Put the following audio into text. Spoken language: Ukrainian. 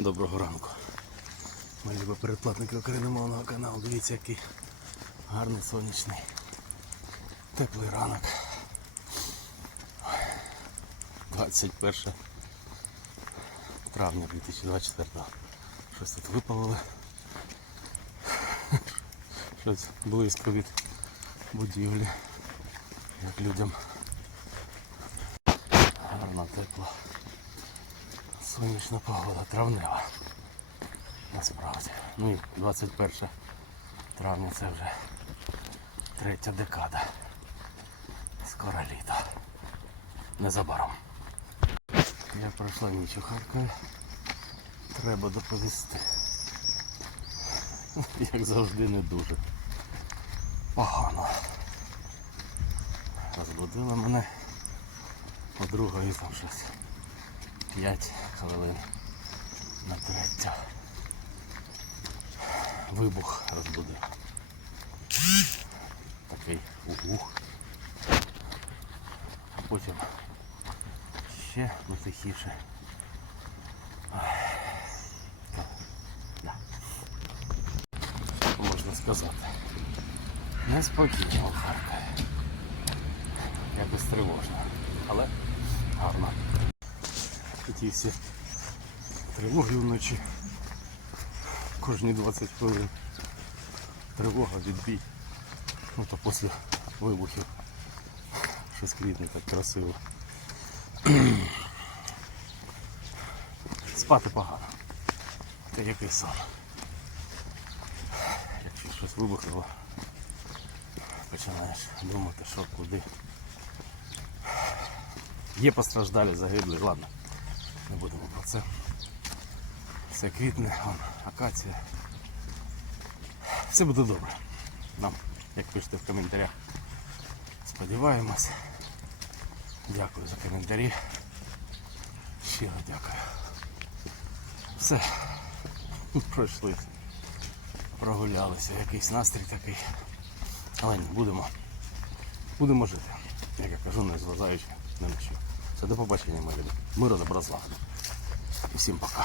Доброго ранку. Мої любі передплатники україномовного каналу. Дивіться, який гарний сонячний, теплий ранок. 21 травня 2024 Щось тут випалили. Щось близько від будівлі, як людям. Гарна тепла. Сонячна погода, травнева. Насправді. Ну і 21 травня це вже третя декада. Скоро літо. Незабаром. Я пройшла ніч у Харкові. Треба доповісти. Як завжди не дуже. Погано. Розбудила мене подруга і там щось. 5 хвилин на третю. Вибух розбудив. Такий угух. А потім ще ну, тихіше. Да. Можна сказати. Неспокійно в Харкові. Якось тривожно. Але гарно. Ті всі тривоги вночі. Кожні 20 хвилин. Тривога, відбій. Ну то після вибухів. Щось квітне так красиво. Спати погано. Та який сон. Якщо щось вибухнуло, починаєш думати, що куди. Є постраждалі, загиблі, ладно. Не будемо про це. Все квітне, вон, акація. Все буде добре. Нам, як пишете в коментарях. Сподіваємось. Дякую за коментарі. Щиро дякую. Все. Пройшли. Прогулялися. Якийсь настрій такий. Але ні, будемо. Будемо жити. Як я кажу, не зважаючи на що. Все, до побачення, мої люди. Миру добра злагоди. Всім пока.